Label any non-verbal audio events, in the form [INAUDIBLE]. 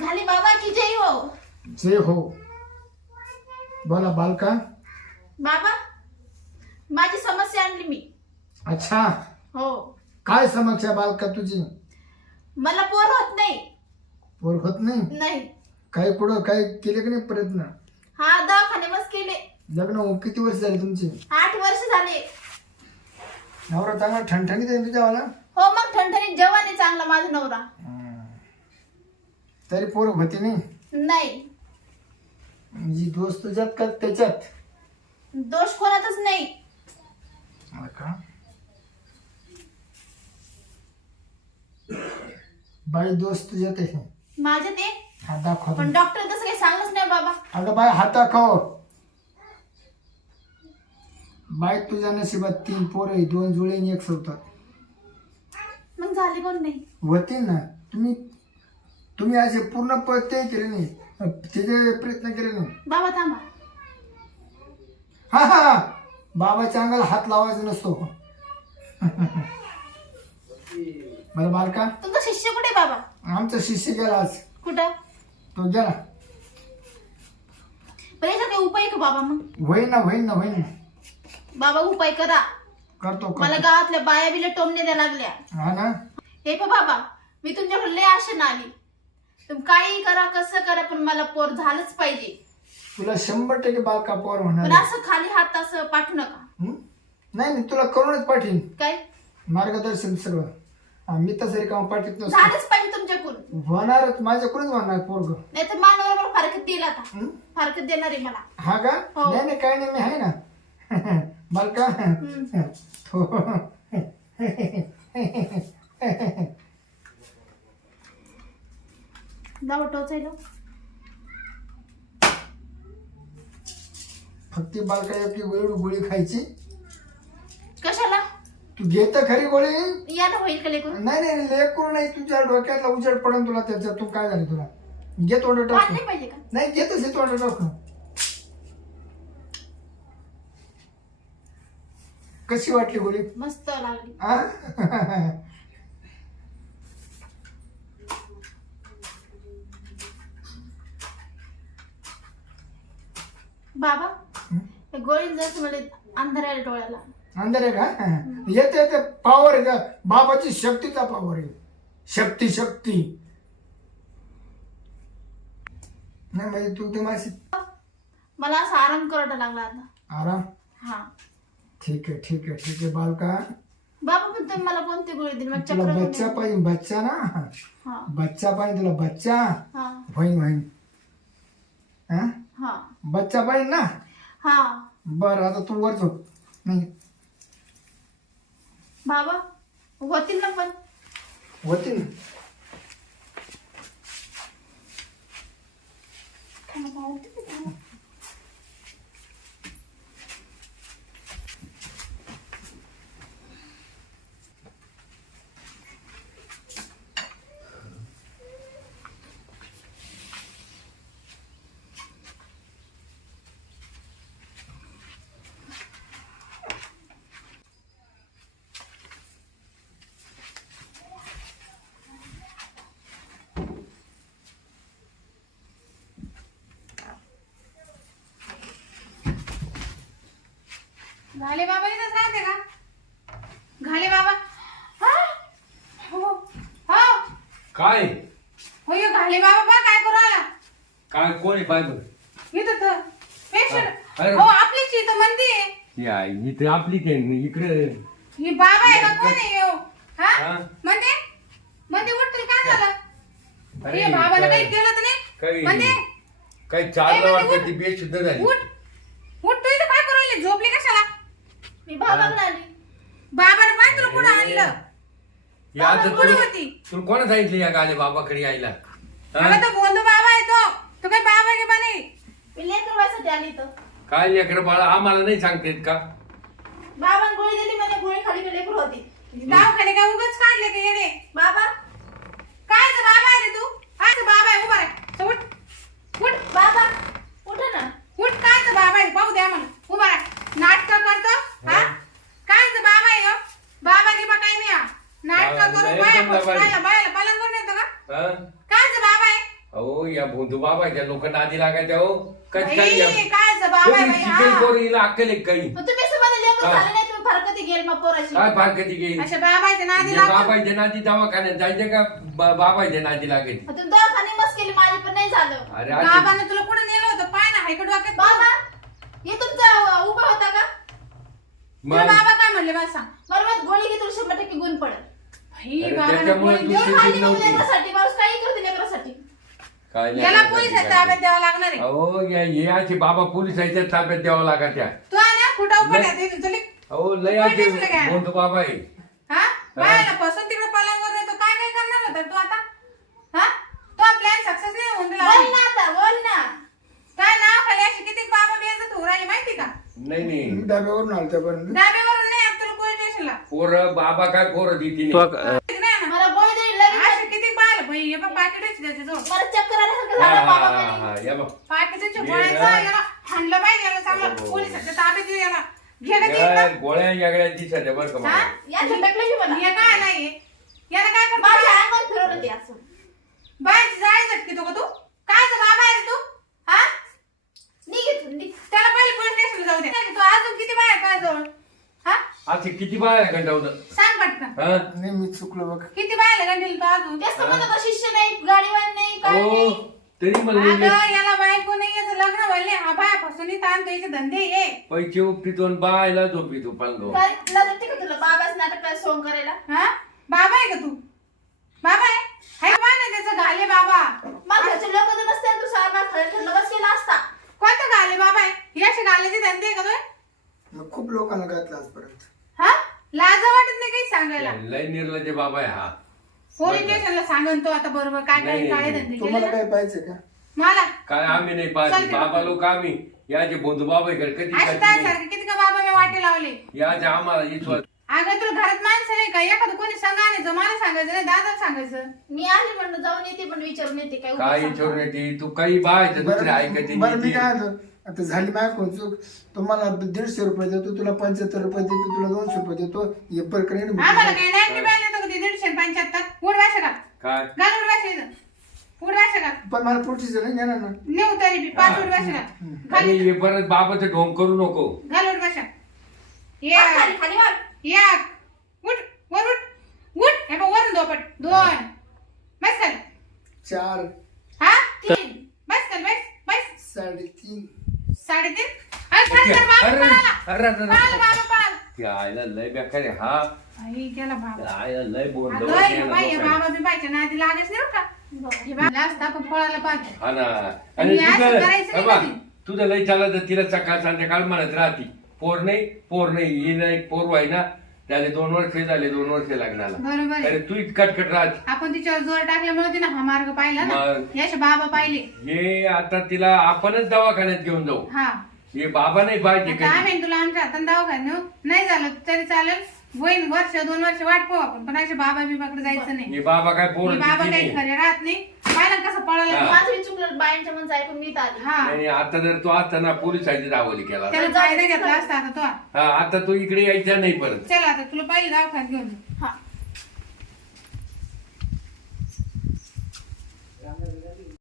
घाली बाबा की जय हो. जे हो. बोला बालका. बाबा माझी समस्या आणली मी. अच्छा. हो. काय समस्या बालका तुझी? मला पोर होत नाही. पोर होत नाही? नाही. काही पुढं काय केले की नाही प्रयत्न? हा दवाखाने बस केले. लग्न किती वर्ष झाली तुमची? आठ वर्ष झाले. नवरा चांगला ठणठणीत आहे तुझ्यावाला? हो मग ठणठणीत जवान आहे चांगला माझा नवरा. तरी पोर होती नाही. नाही. जी दोस्त तुझ्यात का त्याच्यात? दोष कोणातच नाही. का? बाई दोस्त तुझ्यात आहे. माझे ते? हा दाखव. पण डॉक्टर तसं काही सांगच नाही बाबा. अगं बाय हात दाखव. बाई तुझ्या नशिबात तीन पोरं आहे दोन जुळे आणि एक सवतात मग झाले कोण नाही? होतील ना. तुम्ही तुम्ही असे पूर्ण ते केले नाही. तिथे प्रयत्न केले नाही. बाबा थांबा. हा हा बाबाच्या अंगाला हात लावायचा नसतो. बरं बालका. तुमचा शिष्य कुठे बाबा? आमचा शिष्य गेला आज. कुठं? तो गेला. पण याचा काही उपाय का बाबा मग? होईन ना होईन ना होईन. ना बाबा उपाय करा. करतो मला करतो गावातल्या बाया बिल्या टोमणे द्या लागल्या. हा ना? हे पहा बाबा. मी तुमच्याकडे लय आशेनं आली तुम्ही काही करा कसं करा पण मला पोर झालंच पाहिजे. तुला शंभर टक्के बालका पोर पण होणार असं खाली हात असं पाठवू नका. हं? नाही नाही तुला करूनच पाठीन. काय? मार्गदर्शन सगळं. हा, मी तसं रिकाम पाठीत नसतो. झालंच पाहिजे तुमच्याकडून. होणारच माझ्याकडूनच होणार पोरग. नाही तर मानवावर फारकत देईल आता. फारकत देणार आहे मला. हा का? हो. नाही नाही काय नाही मी आहे ना. [LAUGHS] बालका हम्म. [LAUGHS] [LAUGHS] तो टोचायला फक्त बालका एवढी गोळी गोळी खायची. कशाला? तू घेत खरी गोळी? या ना होईल का नाही नाही लेकरू नाही तुझ्या डोक्यातला उजेड पडून तुला त्याच्यातून काय झालं तुला? घे तोंड टाकून नाही पाहिजे का? नाही घेतच हे तोंड टाकून कशी वाटली गोळी? मस्त लागली. आ? [LAUGHS] बाबा गोळी जसं मला अंधारायला डोळ्याला. अंदर आहे का? येते येते. पावर आहे बाबाची शक्तीचा पावर आहे. शक्ती शक्ती. नाही म्हणजे तू ते माझी मला असा आराम करायला लागला आता. आराम? हा. ठीक आहे ठीक आहे ठीक आहे बालका बाबा पण तुम्ही मला कोणती गोळी दिली? मग तुला चक्र बच्चा पाहिजे बच्चा ना. हा. बच्चा पाहिजे तुला बच्चा. हा. होईन होईन. हा? हा. बच्चा पाहिजे ना? हा. बरं आता तू वर झोप. नाही. बाबा होतील ना पण. होती ना घाले बाबा इथंच राहते का? घाले बाबा. हा? हो. हो. काय? हो यो घाले बाबा बा काय करू आला. काय कोण आहे पाय बरं? इथं तर. पेशंट. अरे. हो आपलीच इथं मंदी आहे. या इथे आपली ते इकडे. ही बाबा आहे का? कोण आहे यो? हा? हा? मंदे? मंदे उठ तरी काय झालं? अरे, हे बाबाला काही केलं तर नाही? काही मंदे? काही चाललं वाटतं ती बेशुद्ध झाली. उठ तू इथं काय करू राहिली झोपली कशाला मी बाबाकडे आली बाबाने पाय तुला कुठं आणलं? या बाबा कुठं तुला होती? तुला कोणा सांगितलं या गाले बाबाकडे यायला? हा? तो बोंधू बाबा आहे तो. तो काही बाबा की नाही. मी लेकर आली काय लेकर बाळा? आम्हाला नाही सांगतेत का? बाबान गोळी दिली मला गोळी खाली का लेकर होती. दवाखाने काय उगाच काढले का येणे बाबा? काय बाबा आहे रे तू? काय बाबा आहे? उभा रे चल उठ. उठ. बाबा उठ ना. उठ. काय बाबा आहे? पाहू द्या मला उभा रे नाटक करतो हा काय ग बाबा आहे हो? बाबा गिबा काय नाही हा. नाटक बाबा करून नाही, बाया एकदम बाबा आहे. बायला बायला पलंगवर नेतो का हा? काय ग बाबा आहे अहो बाबाच्या लोक नादी लागायच्या हो कधी कायचं बाबा आहे बाई, शिकेल हा. पोरीला अक्कल एक काही. मग तुम्ही असं मला लेकरं हा. झालं नाही तुम्ही फरकती गेल मग पोराशी. काय फार कधी घेईल अशा बाबाच्या नादी लागून नादी दवाखान्यात जायचे का? ब- बाबाच्या नादी लागायचे मग तुम्ही दवाखाने मस्त केली माझी पण नाही झालं. अरे आज बाबाने तुला कुठे नेलं होतं? पाय ना हायकड बाबा हे तुमचा उभा होता का? तुला मग बाबा काय म्हणले मला सांग. गोळी घे तुला शंभर टक्के गुण पडेल. भाई, अरे बाबाने त्याच्यामुळे गोळी तू देऊन शिकली खाली मग नव्हती. लेकरासाठी. माणूस काही करते लेकरासाठी. काय याला ताब्यात. द्यावं लागणार आहे. अहो या हे असे बाबा पोलिसाच्या ताब्यात द्यावं लागत त्या. तू आहे ना कुठं पडला ते चल अहो लय काय? बोलतो बाबा आहे हा? बायला फसून तिकडे पलंगवर नाही तो काय काय करणार होता तू आता? हा? तो प्लॅन सक्सेस नाही होऊन दिला. बोल ना आता बोल ना. काय नाव खाली अशी किती बाबा बेजत होऊ राहिली माहिती का? नाही नाही. डाब्यावरून आलं त्यापर्यंत डाब्यावरून नाही आता तुला पोलीस स्टेशनला. पोरं बाबा काय पोरं देते नाही. नाही ना. मला लगेच. अशी किती भाई हे बघ पाकिटच चक्कर हा, झालं बाबा हा, कधी. या बघ. पाकिटाच्या ये गोळ्याचं ना. याला हाणलं पाहिजे याला चांगलं हो. पोलिसाच्या ताब्यात याला. घे का ते या इकडं? गोळ्या यागळ्या दिसत आहे बरं का हा? मला. या झटकलं की मला. हे काय नाही याला काय माझ्या करतो अंगावर फिरवलं ते असं. बाय जाय झटकी तो का तू. काय बाबा आहे रे तू? हा? निघ इथून, निघ. त्याला पहिले पोलीस जाऊ दे. तू अजून किती बाय काय जवळ हा? असे किती बाया घंटावलं सांग पटकन. हा? नाही मी चुकलो बघ. किती बायला गंडील तू अजून? तेच तर म्हणत होता, शिष्य नाही गाडीवान नाही काय नाही. तरी याला बायको नाही याचं लग्न व्हायले. हा धंदे ये पैसे उपटीतो आणि बायला झोपितो पांगो काय? लागत का तुला? बाबाच नाटक काय सोंग करायला? हा? बाबा आहे का तू? बाबा आहे? हाय ना त्याचं घाले बाबा. मग घरचे लोक जर नसते तू सारा थंड बस केला असता. कोणतं घाले बाबा आहे? हे असे घालायचे धंदे आहे का मग खूप लोकांना घातलं आजपर्यंत. हा? लाज वाटत नाही काही सांगायला. लय निर्लज बाबा आहे हा. पोलीस स्टेशनला सांगन तो आता बरोबर? काय काय नाही, काळे नाही, धंदे तुम्हाला काय पाहिजे का? मला? काय आम्ही नाही पाहते. बाबा लोक आम्ही. याचे बंधू बाबा इकडे कधी अशी खाती काय नाही. सारखे किती का बाबा मी वाटे लावले? याचे आम्हाला अगं तुला घरात माणसं नाही का? एखादं कोणी संघ आणायचं मला सांगायचं नाही दादा सांगायचं. मी आली म्हणलं जाऊन येते पण विचारून येते काय. विचारून तू काही बायचं दुसरे ऐकते बरं मी नाही काय. म्हणतो, आता झाली माझ्या चूक. तुम्हाला दीडशे रुपये देतो तुला पंच्याहत्तर रुपये देतो तुला दोनशे रुपये देतो. हे प्रकरण आम्हाला काय नाही उड भाषा का? काय? घाल उड भाषा इथं. उड का? पण मला पुढची नाही घेणार ना. नेऊ तरी बी पाच उड भाषा का? आणि खाली हे परत बाबाचं ढोंग करू नको. घाल उड हात या. खाली खाली. या. उठ. वर उठ. उठ. हे बघ वरून दोपट दोन. बस कर चार. हा? तीन. बस कर बस बस. साडेतीन. साडेतीन? आयला लय बेकार आहे हा. आई, गेला बाबा. त्या आयला लय बोल अगं, हे बाई, हे बाबा बिबाच्या नादी लागायचं नाही बरं का? हे बाबा असता पण पळायला पाहिजे. हा ना. आणि आणि असं तुझं करायचं नाही बाबा, कधी. तुझं लय चालत तिला सकाळ संध्याकाळ म्हणत राहती. पोर नाही पोर नाही. ही नाही पोर व्हाय ना. त्याले दोन वर्ष झाले दोन वर्ष लग्नाला. बरोबर आहे. अरे तू कटकट राहते. आपण तिच्यावर जोर टाकल्यामुळे तिने हा मार्ग पाहिला ना. मग. बाबा पाहिले. हे आता तिला आपणच दवाखान्यात घेऊन जाऊ. हा. हे बाबा नाही पाहिजे आता कधी आम्ही तुला आमच्या हातात दवाखान्यात नेऊ. नाही झालं तरी चालेल. होईन वर्ष दोन वर्ष वाट पाहू आपण. पण असे बाबा बिबाकडे जायचं नाही. हे बाबा काय हे बाबा काही नाही खरे राहत नाही. पाहिलं ना कसं पळायला? हा. माझं बी चुकलं. बायांच्या म्हणचं ऐकून मी इथं आली. हा. आणि आता जर तू असताना पोलिसांची दावली केला. त्याला फायदा घेतला असता आता तो. हा आता तू इकडे यायचा नाही परत. चल आता तुला पहिले दवाखान्यात घेऊन.